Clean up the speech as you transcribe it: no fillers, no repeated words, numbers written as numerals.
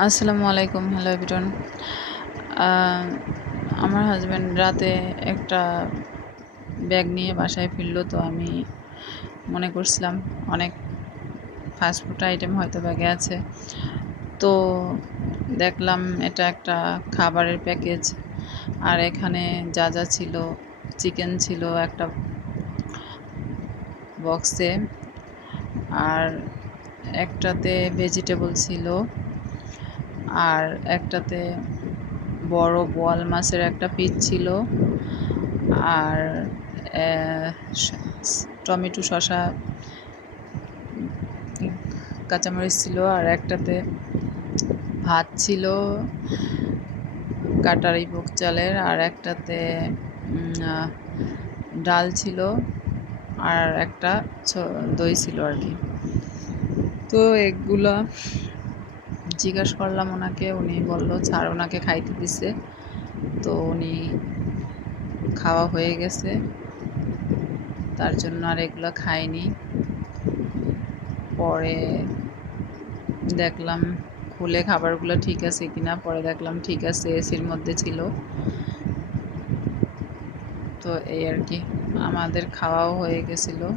আসসালামু আলাইকুম। Hello everyone. আ আমার হাসব্যান্ড রাতে একটা ব্যাগ নিয়ে বাসায় ফিরল। তো আমি মনে করছিলাম অনেক ফাস্ট ফুড আইটেম হয়তো ব্যাগে আছে। তো দেখলাম এটা একটা খাবারের প্যাকেজ। আর এখানে যা ছিল, চিকেন ছিল একটা বক্সে, আর একটাতে ভেজিটেবল ছিল, আর একটাতে বড় বোয়াল মাছের একটা পিস ছিল, আর টমেটো, শসা, কাঁচামরিচ ছিল, আর একটাতে ভাত ছিল কাটারি ভোগ চালের, আর একটাতে ডাল ছিল, আর একটা দই ছিল আর কি। তো এগুলা জিজ্ঞাসা করলাম ওনাকে, উনি বলল স্যার ওনাকে খাইতে দিছে। তো উনি খাওয়া হয়ে গেছে, তার জন্য আর এগুলো খাইনি। পরে দেখলাম খুলে খাবারগুলো ঠিক আছে কিনা, পরে দেখলাম ঠিক আছে, এসির মধ্যে ছিল। তো এই আর কি, আমাদের খাওয়াও হয়ে গেছিলো।